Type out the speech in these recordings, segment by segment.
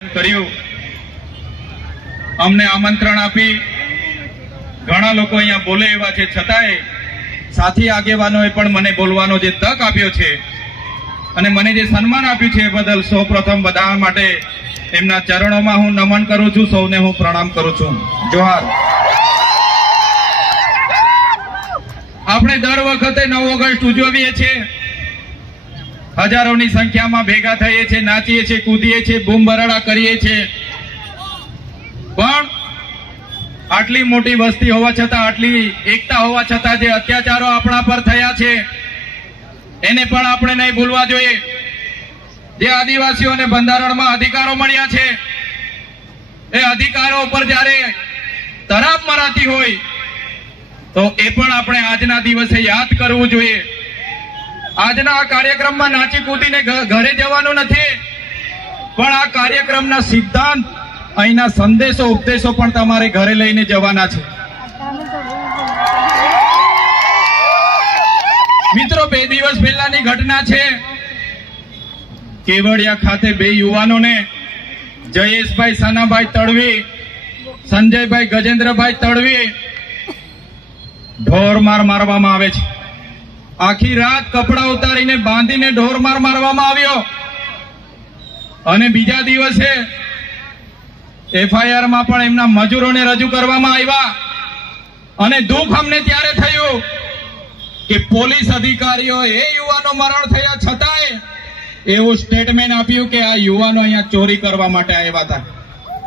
કર્યું, અમને આમંત્રણ આપી ઘણા લોકો અહીંયા બોલે એવા છે, છતાંય સાથી આગેવાનોએ પણ મને બોલવાનો જે તક આપ્યો છે અને મને જે સન્માન આપ્યું છે એ બદલ સૌપ્રથમ બધા માટે એમના ચરણોમાં હું નમન કરું છું, સૌને હું પ્રણામ કરું છું. જોહાર. આપણે દર વખતે 9 ઓગસ્ટ ઉજવીએ છીએ, હજારોની સંખ્યામાં ભેગા થઈએ છીએ, નાચીએ છીએ, કૂદીએ છીએ, બૂમ બરાડા કરીએ છીએ, પણ આટલી મોટી વસ્તી હોવા છતાં, આટલી એકતા હોવા છતાં જે અત્યાચારો આપણા પર થયા છે એને પણ આપણે નહીં ભૂલવા જોઈએ. જે આદિવાસીઓને બંધારણમાં અધિકારો મળ્યા છે એ અધિકારો ઉપર જ્યારે તરાપ મરાતી હોય તો એ પણ આપણે આજના દિવસે યાદ કરવું જોઈએ. આજના આ કાર્યક્રમમાં નાચી કૂદીને ઘરે જવાનું નથી, પણ આ કાર્યક્રમના સિદ્ધાંત, અહીંના સંદેશો ઉપદેશો પણ તમારે ઘરે લઈને જવાના છે. મિત્રો, 2 દિવસ પહેલાની ઘટના છે. કેવડિયા ખાતે 2 યુવાનોને, જયેશભાઈ સનાભાઈ તડવી, સંજયભાઈ ગજેન્દ્રભાઈ તડવી, ઢોરમાર મારવામાં આવે છે. આખી રાત કપડા ઉતારીને બાંધીને ઢોરમાર મારવામાં આવ્યો અને બીજા દિવસે FIR માં પણ એમના મજૂરોને રજૂ કરવામાં આવ્યા. અને દુઃખ અમને ત્યારે થયું કે પોલીસ અધિકારીઓ એ યુવાનો મરણ થયા છતાંય એવું સ્ટેટમેન્ટ આપ્યું કે આ યુવાનો અહીંયા ચોરી કરવા માટે આવ્યા હતા.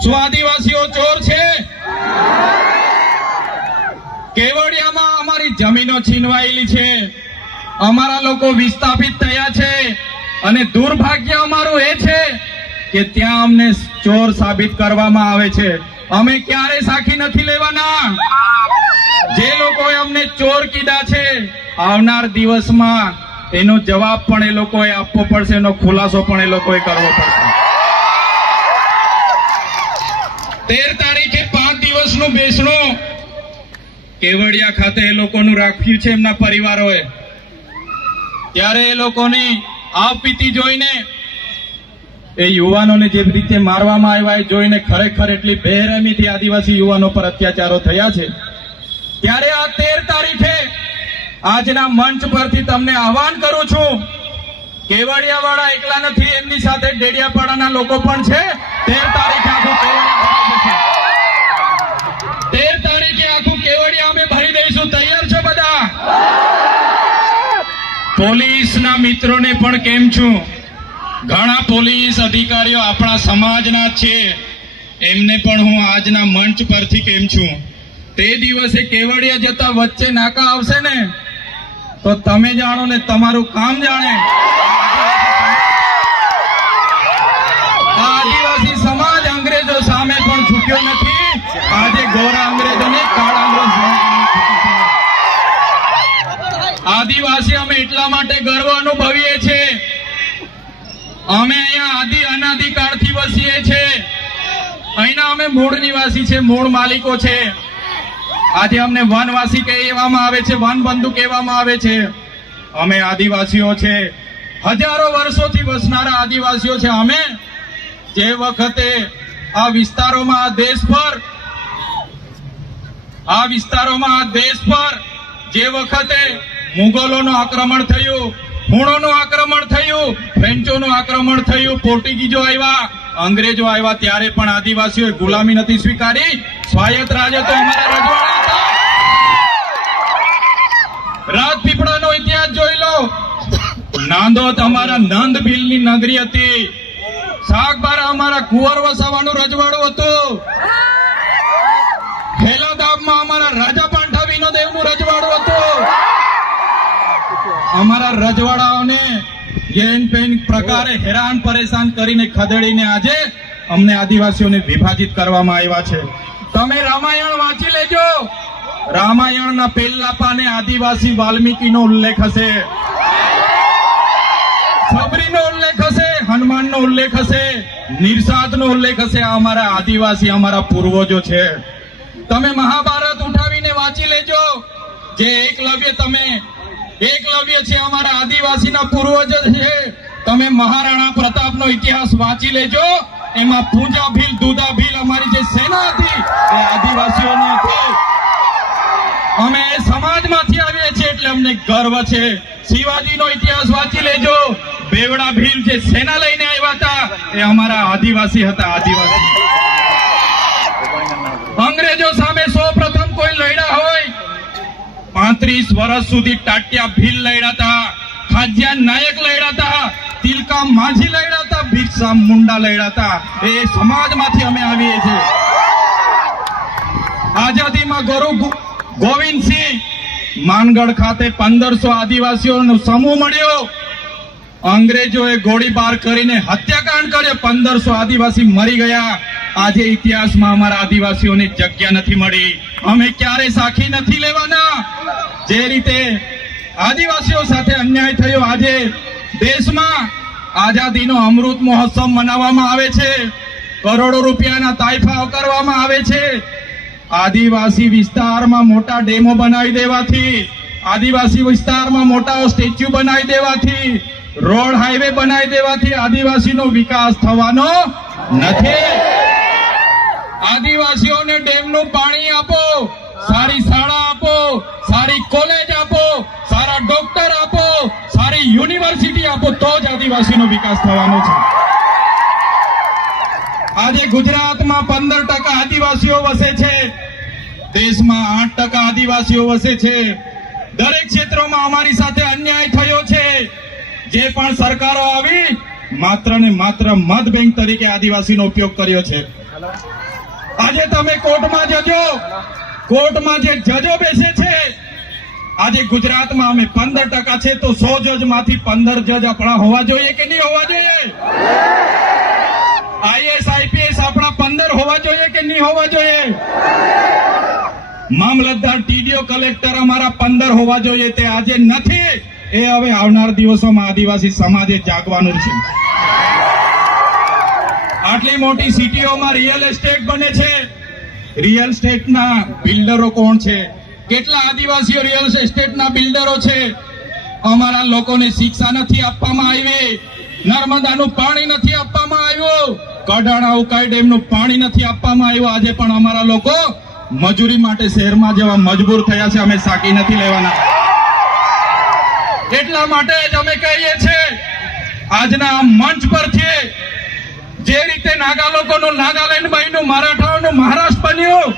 શું આદિવાસીઓ ચોર છે? કેવડિયામાં અમારી જમીનો છીનવાયેલી છે, અમારા લોકો વિસ્થાપિત થયા છે અને દુર્ભાગ્ય અમારું એ છે કે ત્યાં અમને ચોર સાબિત કરવામાં આવે છે. અમે ક્યારે સાખી નથી લેવાના. જે લોકોએ અમને ચોર કીધા છે, આવનાર દિવસમાં એનો જવાબ પણ એ લોકોએ આપવો પડશે, એનો ખુલાસો પણ એ લોકોએ કરવો પડશે. 13 તારીખે 5 દિવસનું બેસણું કેવડિયા ખાતે એ લોકોનું રાખ્યું છે એમના પરિવારોએ. ત્યારે એ લોકોની આપવીતી જોઈને, એ યુવાનોને જે રીતે મારવામાં આવ્યા એ જોઈને ખરેખર એટલી બેરહેમીથી આદિવાસી યુવાનો પર અત્યાચારો થયા છે. ત્યારે આ 13 તારીખે આજના મંચ પરથી તમને આહવાન કરું છું, કેવડિયાવાળા એકલા નથી, એમની સાથે ડેડિયાપાડાના લોકો પણ છે. 13 તારીખે આખું કેવડિયા ભરાઈ જશે. 13 તારીખે આખું કેવડિયા અમે ભરી દઈશું. તૈયાર છો બધા? પોલીસના મિત્રોને પણ કેમ છું, ઘણા પોલીસ અધિકારીઓ આપણા સમાજના છે, એમને પણ હું આજના મંચ પરથી કેમ છું. તે દિવસે કેવડિયા જતા વચ્ચે નાકા આવશે ને તો તમે જાણો ને તમારું કામ જાણે. આદિવાસી સમાજ અંગ્રેજો સામે પણ ઝૂક્યો નથી. આજે ગોરા અંગ્રેજોને કાળા અંગ્રેજો આદિવાસી અમે એટલા માટે ગર્વ અનુભવીએ છીએ, અમે અહીંયા અનાદિકાળથી વસીએ છીએ. અહીંના અમે મૂળ નિવાસી છે, મૂળ માલિકો છે. આજે અમને વનવાસી કહેવામાં આવે છે, વનબંધુ કહેવામાં આવે છે. અમે આદિવાસીઓ છે, હજારો વર્ષોથી વસનારા આદિવાસીઓ છે. અમે જે વખતે આ વિસ્તારોમાં, આ દેશ પર જે વખતે મુગલોનું આક્રમણ થયું, હુણોનું આક્રમણ થયું, ફ્રેન્ચોનું આક્રમણ થયું, પોર્ટુગીઝો આવ્યા, અંગ્રેજો આવ્યા, ત્યારે પણ આદિવાસીઓએ ગુલામી નથી સ્વીકારી. સ્વાયત્ત રાજ તો અમારા રજવાડા હતા. રાજપીપળાનો ઇતિહાસ જોઈ લો. નાંદોદ અમારા નંદ ભીલની નગરી હતી. સાગબારા અમારા કુંવર વસાવાનું રજવાડું હતું. ખેલાદાબમાં અમારા રાજા પાંઠા વિનોદેવનું રજવાડું હતું. અમારા રજવાડાઓને જેન પેન પ્રકારે હેરાન પરેશાન કરીને ખદેડીને આજે અમને આદિવાસીઓને વિભાજિત કરવામાં આવ્યા છે. તમે રામાયણ વાંચી લેજો. રામાયણના પહેલા પાને આદિવાસી વાલ્મીકીનો ઉલ્લેખ હશે, સબરીનો ઉલ્લેખ હશે, હનુમાનનો ઉલ્લેખ હશે, નિર્સાદનો ઉલ્લેખ હશે. આ અમારા આદિવાસી, અમારા પૂર્વજો છે. તમે મહાભારત ઉઠાવીને વાંચી લેજો. જે એકલવ્ય છે અમારા આદિવાસીના પૂર્વજો છે. તમે મહારાણા પ્રતાપનો ઇતિહાસ વાંચી લેજો. એમાં પૂંજા ભીલ, દૂધા ભીલ અમારી જે સેના હતી એ આદિવાસીઓની હતી. અમે એ સમાજમાંથી આવીએ છીએ એટલે અમને ગર્વ છે. શિવાજીનો ઇતિહાસ વાંચી લેજો. બેવડા ભીલ જે સેના લઈને આવ્યા હતા એ અમારા આદિવાસી હતા. આદિવાસી અંગ્રેજો સામે સૌ પ્રથમ કોઈ લડ્યા હોય 35 વર્ષ સુધી ટાટિયા ભીલ લડ્યા હતા, ખાજિયા નાયક લડ્યા હતા, તિલકા માઝી લડ્યા હતા, બિરસા મુંડા લડ્યા હતા. એ સમાજમાંથી અમે આવીએ છીએ. આઝાદીમાં ગુરુ ગોવિંદસિંહ માનગઢ ખાતે 1500 આદિવાસીઓનો સમૂહ મળ્યો. અંગ્રેજોએ ગોળીબાર કરીને હત્યાકાંડ કર્યો, 1500 આદિવાસી મરી ગયા. આજે ઇતિહાસમાં અમારા આદિવાસીઓને જગ્યા નથી મળી. અમે ક્યારે સાખી નથી લેવાના. જે રીતે આદિવાસીઓ સાથે અન્યાય થયો, આજે દેશમાં આઝાદીનો અમૃત મહોત્સવ મનાવવામાં આવે છે, કરોડો રૂપિયાના તાઇફાઓ કરવામાં આવે છે. આદિવાસી વિસ્તારમાં મોટા ડેમો બનાવી દેવાથી, આદિવાસી વિસ્તારમાં મોટા સ્ટેચ્યુ બનાવી દેવાથી, રોડ હાઈવે બનાવી દેવાથી આદિવાસીનો વિકાસ થવાનો નથી. આદિવાસીઓને ડેમનું પાણી આપો, સારી શાળા આપો, સારી કોલેજ આપો, સારા ડોક્ટર આપો, સારી યુનિવર્સિટી આપો, તો જ આદિવાસીનો વિકાસ થવાનો છે. આજે ગુજરાતમાં 15% આદિવાસીઓ વસે છે, દેશમાં 8% આદિવાસીઓ વસે છે. દરેક ક્ષેત્રોમાં અમારી સાથે અન્યાય થયો છે. જે પણ સરકારો આવી માત્ર ને માત્ર મત બેંક તરીકે આદિવાસીનો ઉપયોગ કર્યો છે. આજે તમે કોર્ટમાં જજો, કોર્ટમાં જે જજો બેસે છે, આજે ગુજરાતમાં અમે 15% છે તો 100 જજ માંથી 15 જજ આપણા હોવા જોઈએ કે નહીં હોવા જોઈએ? આઈએસ આઈપીએસ આપણા 15 હોવા જોઈએ કે નહીં હોવા જોઈએ? મામલતદાર, ટીડીઓ, કલેક્ટર અમારા 15 હોવા જોઈએ. તે આજે નથી. એ હવે આવનાર દિવસોમાં આદિવાસી સમાજે જાગવાનું છે. આટલી મોટી સિટીઓમાં રિયલ એસ્ટેટ બને છે. રિયલ એસ્ટેટના બિલ્ડરો કોણ છે? કેટલા આદિવાસીઓ રિયલ એસ્ટેટના બિલ્ડરો છે? અમારા લોકોને શિક્ષા નથી આપવામાં આવી, નર્મદાનું પાણી નથી આપવામાં આવ્યું, કડાણા ઉકાઈ ડેમનું પાણી નથી આપવામાં આવ્યું. આજે પણ અમારા લોકો મજૂરી માટે શહેરમાં જવા મજબૂર થયા છે. અમે સાકી નથી લેવાના. એટલા માટે જ અમે કહીએ છીએ આજના મંચ પરથી, જે રીતે નાગા લોકોનું નાગાલેન્ડ બન્યું, મરાઠાઓનું મહારાષ્ટ્ર બન્યું,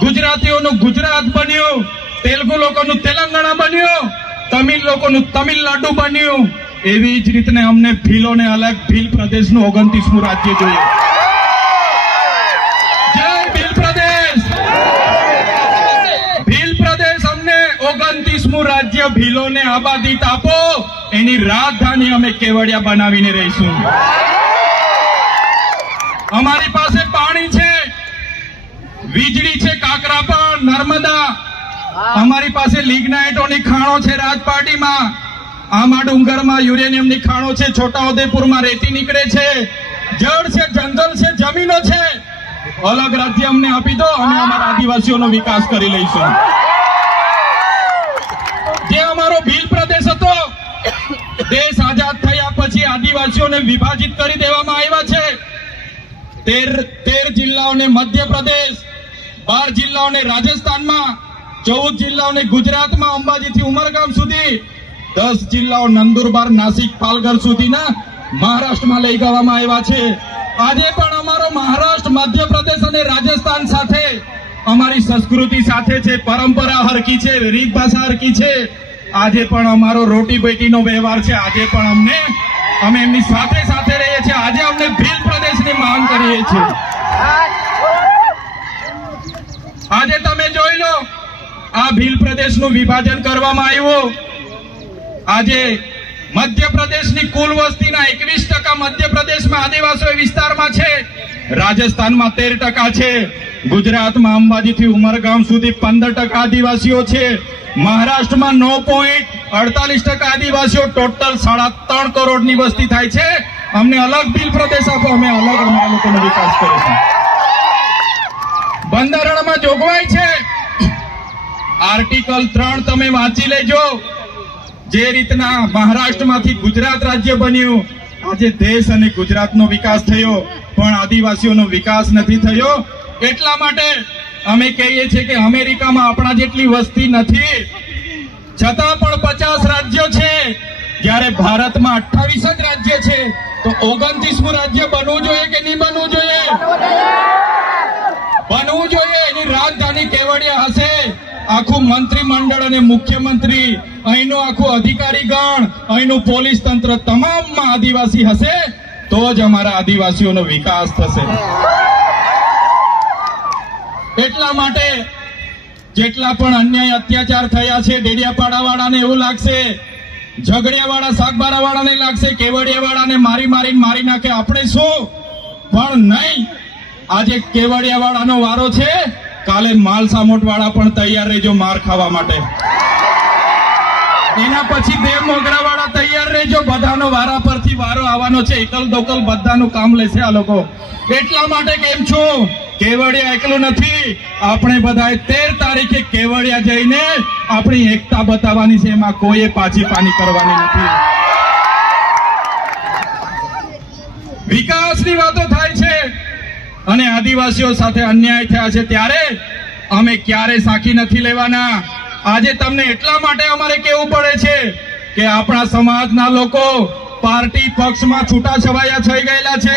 ગુજરાતીઓનું ગુજરાત બન્યું, તેલુગુ લોકોનું તેલંગાણા બન્યું, તમિલ લોકોનું તમિલનાડુ બન્યું, એવી જ રીતે અમને ભીલોને અલગ ભીલ પ્રદેશનું 29મું રાજ્ય જોઈએ. જય ભીલ પ્રદેશ! ભીલ પ્રદેશ અમને 29મું રાજ્ય ભીલોને આબાદી આપો. એની રાજધાની અમે કેવડિયા બનાવીને રહીશું. અમારી પાસે પાણી છે, વીજળી છે, કાકરાપા, નર્મદા. અમારી પાસે લિગ્નાઇટોની ખાણો છે રાજપાટીમાં, આમા ડુંગરમાં યુરેનિયમની ખાણો છે, છોટાઉદેપુરમાં રેતી નીકળે છે, જળ છે, જંગલ છે, જમીનો છે. અલગ રાજ્ય અમને આપી દો, અમે અમારા આદિવાસીઓનો વિકાસ કરી લઈશું. જે અમારો ભીલ પ્રદેશ હતો, દેશ આઝાદ થયા પછી આદિવાસીઓને વિભાજિત કરી દેવામાં આવ્યા છે. 13 જિલ્લાઓને મધ્યપ્રદેશ, 12 જિલ્લાઓને રાજસ્થાનમાં, 14 જિલ્લાઓને ગુજરાતમાં અંબાજીથી ઉમરગામ સુધી, 10 જિલ્લાઓ નંદુરબાર, નાસિક, પાલઘર સુધીના મહારાષ્ટ્રમાં લઈ જવામાં આવ્યા છે. આજે પણ અમારો મહારાષ્ટ્ર, મધ્યપ્રદેશ અને રાજસ્થાન સાથે અમારી સંસ્કૃતિ સાથે છે, પરંપરા હરકી છે, રીત ભાષા હરકી છે. આજે પણ અમારો રોટી બેટીનો વ્યવહાર છે. આજે પણ અમે એમની સાથે સાથે રહીએ છીએ. આજે અમને ભીલ પ્રદેશની માંગ કરીએ છીએ. આજે તમે જોઈ લો, આ ભીલ પ્રદેશનું વિભાજન કરવામાં આવ્યું. આજે મધ્યપ્રદેશની કુલ વસ્તીના 21% મધ્યપ્રદેશમાં આદિવાસી વિસ્તારમાં છે, રાજસ્થાનમાં 13% છે, ગુજરાતમાં અંબાજીથી ઉમરગામ સુધી 15% આદિવાસીઓ છે, મહારાષ્ટ્રમાં 9.48% આદિવાસીઓ. ટોટલ 3.5 કરોડની વસ્તી થાય છે. અમને અલગ ભીલ પ્રદેશ આપો, અમે અલગ અમારા લોકોનો વિકાસ કરીશું. બંધારણમાં જોગવાઈ છે, આર્ટિકલ 3 તમે વાંચી લેજો. જે રીતના મહારાષ્ટ્રમાંથી ગુજરાત રાજ્ય બન્યું, આજે દેશ અને ગુજરાતનો વિકાસ થયો, પણ આદિવાસીઓનો વિકાસ નથી થયો. એટલા માટે અમે કહીએ છીએ કે અમેરિકામાં આપણા જેટલી વસ્તી નથી, છતાં પણ 50 રાજ્યો છે, જ્યારે ભારતમાં 28 જ રાજ્ય છે. તો 29મું રાજ્ય બનવું જોઈએ કે નહીં બનવું જોઈએ? બનવું જોઈએ. એની રાજધાની કેવડિયા હશે. આખું મંત્રીમંડળ અને મુખ્યમંત્રી, અહીંનું આખું અધિકારી ગણ, અહીંનું પોલીસ તંત્ર તમામમાં આદિવાસી હશે, તો જ અમારા આદિવાસીઓનો વિકાસ થશે. એટલા માટે જેટલા પણ અન્યાય અત્યાચાર થયા છે, ડેડિયાપાડા વાળાને એવું લાગશે, ઝઘડિયા વાળા સાગબારા વાળાને લાગશે, કેવડિયા વાળાને મારી નાખે, આપણે શું? પણ નહીં. આજે કેવડિયા વાળાનો વારો છે, કાલે માલસામોટ વાળા પણ તૈયાર રહેજો માર ખાવા માટે. એના પછી દેવ મોગરા વાળા તૈયાર રહેજો, બધાનો વારા પરથી વારો આવવાનો છે. એકલ દોકલ બધાનું કામ લેશે આ લોકો. એટલા માટે કેમ છું, કેવડિયા એકલું નથી, આપણે બધાએ 13 તારીખે કેવડિયા જઈને આપણી એકતા બતાવવાની છે. એમાં કોઈએ પાછી પાની કરવાની નથી. વિકાસની વાતો થાય છે અને આદિવાસીઓ સાથે અન્યાય થયા છે, ત્યારે અમે ક્યારે સાખી નથી લેવાના. આજે તમને એટલા માટે અમારે કહેવું પડે છે કે આપણા સમાજના લોકો પાર્ટી પક્ષમાં છૂટાછવાયા થઈ ગયેલા છે,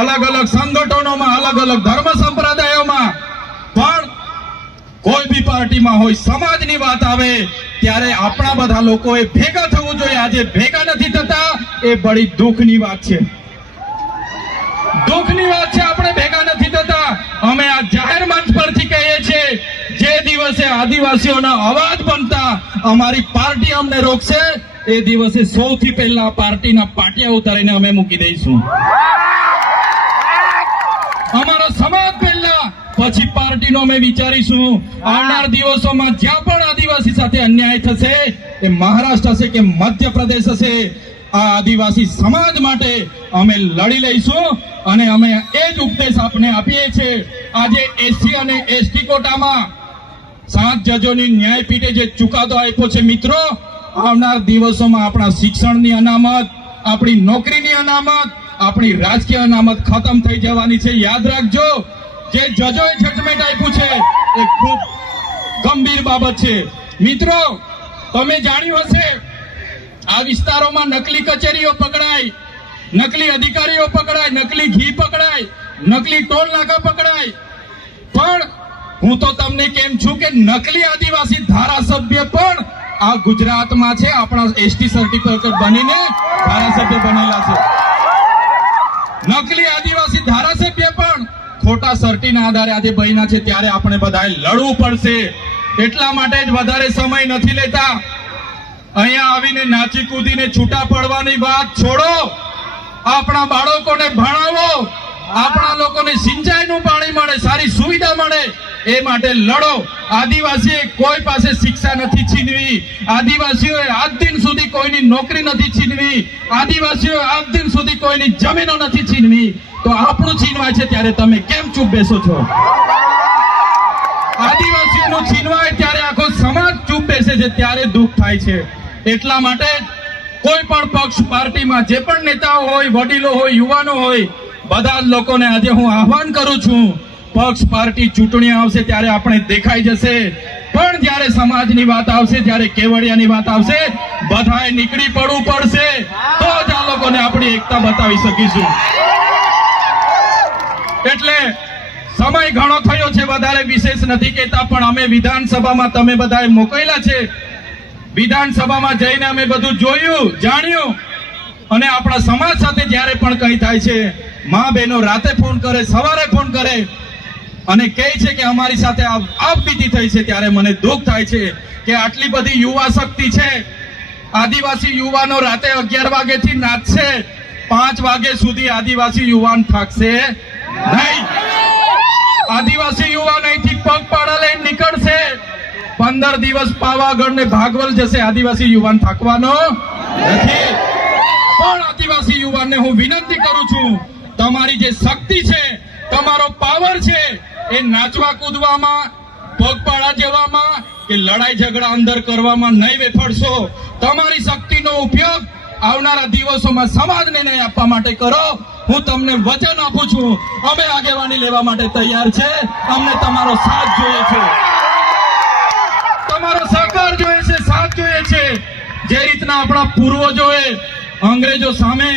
અલગ અલગ સંગઠનોમાં, અલગ અલગ ધર્મ સંપ્રદાયોમાં. પણ કોઈ બી પાર્ટીમાં હોય, સમાજની વાત આવે ત્યારે આપણા બધા લોકોએ ભેગા થવું જોઈએ. આજે ભેગા નથી થતા, એ બડી દુઃખની વાત છે. દુઃખની વાત છે, આપણે ભેગા નથી થતા. અમે આ જાહેર મંચ પરથી કહીએ છીએ, જે દિવસે આદિવાસીઓના અવાજ બનતા અમારી પાર્ટી અમને રોકશે, એ દિવસે સૌથી પહેલા પાર્ટીના પાટિયા ઉતારીને અમે મૂકી દઈશું. અમારો સમાજ પહેલા, પછી પાર્ટીનો અમે વિચારીશું. આવનાર દિવસોમાં જ્યાં પણ આદિવાસી સાથે અન્યાય થશે, એ મહારાષ્ટ્ર હશે કે મધ્યપ્રદેશ હશે, આ આદિવાસી સમાજ માટે અમે લડી લઈશું. અને અમે એ જ ઉપદેશ આપને આપીએ છીએ. આજે એસસી અને એસટી કોટામાં 7 જજોની ન્યાયપીઠે જે ચુકાદો આપ્યો છે, મિત્રો, આવનાર દિવસોમાં આપણા શિક્ષણની અનામત, આપણી નોકરીની અનામત, આપણી રાજકીય અનામત ખતમ થઈ જવાની છે. યાદ રાખજો, જે જજોએ જજમેન્ટ આપ્યું છે એ ખૂબ ગંભીર બાબત છે. મિત્રો, તમે જાણ્યું હશે, આ વિસ્તારોમાં નકલી કચેરીઓ પકડાય, નકલી અધિકારીઓ પકડાય, નકલી ઘી પકડાય, નકલી ટોલ નાકા પકડાય. પણ હું તો તમને કેમ છું કે નકલી આદિવાસી ધારાસભ્ય પણ આ ગુજરાતમાં છે, આપણા એસટી સર્ટિફિકેટ બનીને ધારાસભ્ય બનેલા છે. નકલી આદિવાસી ધારાસભ્ય પણ ખોટા સર્ટીના આધારે આજે બન્યા છે. ત્યારે આપણે બધાએ લડવું પડશે. એટલા માટે જ વધારે સમય નથી લેતા. અહીંયા આવીને નાચી કૂદીને છૂટા પડવાની વાત છોડો. આપણા બાળકોને ભણાવો, આપણા લોકોને સિંચાઈનું પાણી મળે, સારી સુવિધા મળે, એ માટે લડો. આદિવાસીએ કોઈ પાસે શિક્ષા નથી છીનવી, આદિવાસીઓએ આજ દિન સુધી કોઈની નોકરી નથી છીનવી, આદિવાસીઓએ આજ દિન સુધી કોઈની જમીનો નથી છીનવી. તો આપણું છીનવાય છે ત્યારે તમે કેમ ચૂપ બેસો છો? આદિવાસીઓનું છીનવાય ત્યારે આખો સમાજ ચૂપ બેસે છે, ત્યારે દુઃખ થાય છે. એટલા માટે કોઈ પણ પક્ષ પાર્ટીમાં જે પણ નેતાઓ હોય, વડીલો હોય, યુવાનો હોય, બધા જ લોકોને આજે હું આહવાન કરું છું, પક્ષ પાર્ટી ચૂંટણી આવશે ત્યારે આપણે દેખાઈ જશે. પણ જ્યારે સમાજની વાત આવશે, જ્યારે કેવડિયાની વાત આવશે, બધાએ નીકળી પડવું પડશે, તો જ આ લોકોને આપણી એકતા બતાવી શકીશું. એટલે સમય ઘણો થયો છે, વધારે વિશેષ નથી કહેતા. પણ અમે વિધાનસભામાં, તમે બધાએ મોકલેલા છે, વિધાનસભામાં જઈને અમે બધું જોયું, જાણ્યું. અને આપણા સમાજ સાથે જ્યારે પણ કંઈ થાય છે, મા બહેનો રાતે ફોન કરે, સવારે ફોન કરે અને કહે છે કે અમારી સાથે આપબીતી થઈ છે, ત્યારે મને દુઃખ થાય છે કે આટલી બધી યુવા શક્તિ છે. આદિવાસી યુવાનો રાતે 11 વાગ્યાથી નાચશે, 5 વાગ્યા સુધી આદિવાસી યુવાન થાકશે નહીં. આદિવાસી યુવાન અહીંથી પગપાળા લઈને નીકળશે, 15 દિવસ પાવાગઢ ને ભાગવલ જશે, આદિવાસી યુવાન થાકવાનો નથી. પણ આદિવાસી યુવાનને હું વિનંતી કરું છું, તમારી જે શક્તિ છે, તમારો પાવર છે, એ નાચવા કૂદવામાં, પગપાળા જવામાં કે લડાઈ ઝઘડા અંદર કરવામાં નહીં વેફળશો. તમારી શક્તિનો ઉપયોગ આવનારા દિવસોમાં સમાજને ન્યાય આપવા માટે કરો. હું તમને વચન આપું છું, અમે આગેવાની લેવા માટે તૈયાર છે. અમને તમારો સાથ જોઈએ છે, તમારો સહકાર જોઈએ છે, સાથ જોઈએ છે. જે રીતના આપણા પૂર્વજોએ અંગ્રેજો સામે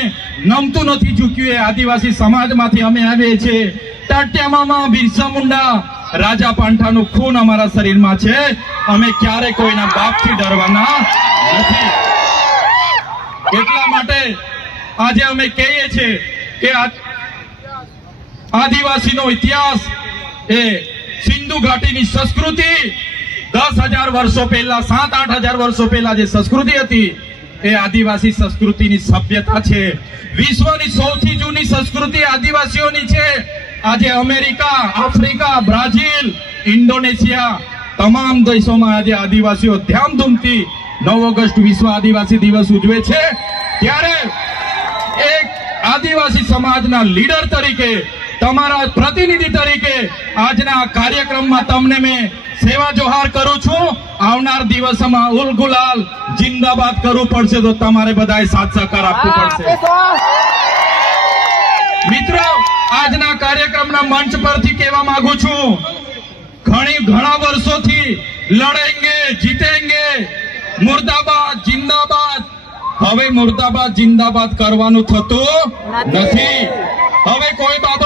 નમતું નથી ઝૂક્યું, એ આદિવાસી સમાજમાંથી અમે આવીએ છીએ. ટાટિયા મામા, બિરસા મુંડા, રાજા પાંઠાનું ખૂન અમારા શરીરમાં છે. અમે ક્યારે કોઈના બાપથી ડરવાના નથી. એટલા માટે આજે અમે કહીએ છીએ કે આદિવાસીનો ઇતિહાસ એ સિંધુ ઘાટીની સંસ્કૃતિ 10,000 વર્ષો પહેલા, 7-8 હજાર વર્ષો પહેલા જે સંસ્કૃતિ હતી એ આદિવાસી સંસ્કૃતિની સભ્યતા છે. વિશ્વની સૌથી જૂની સંસ્કૃતિ આદિવાસીઓની છે. આજે અમેરિકા, આફ્રિકા, બ્રાઝિલ, ઇન્ડોનેશિયા તમામ દેશોમાં આજે આદિવાસીઓ ધામધૂમથી 9 ઓગસ્ટ વિશ્વ આદિવાસી દિવસ ઉજવે છે. ત્યારે એક આદિવાસી સમાજના લીડર તરીકે, તમારા પ્રતિનિધિ તરીકે આજના આ કાર્યક્રમમાં તમને મેં સેવા જોહાર કરું છું. આવનાર દિવસોમાં ઉલ ગુલાલ જિંદાબાદ કરવું પડશે તો તમારે બધાએ સાથ સહકાર આપવું પડશે. મિત્રો, આજના કાર્યક્રમના મંચ પરથી કહેવા માંગુ છું, ઘણા વર્ષોથી લડેંગે જીતેંગે, મુર્દાબાદ જિંદાબાદ. હવે મુર્દાબાદ જિંદાબાદ કરવાનું થતું નથી. હવે કોઈ બાબત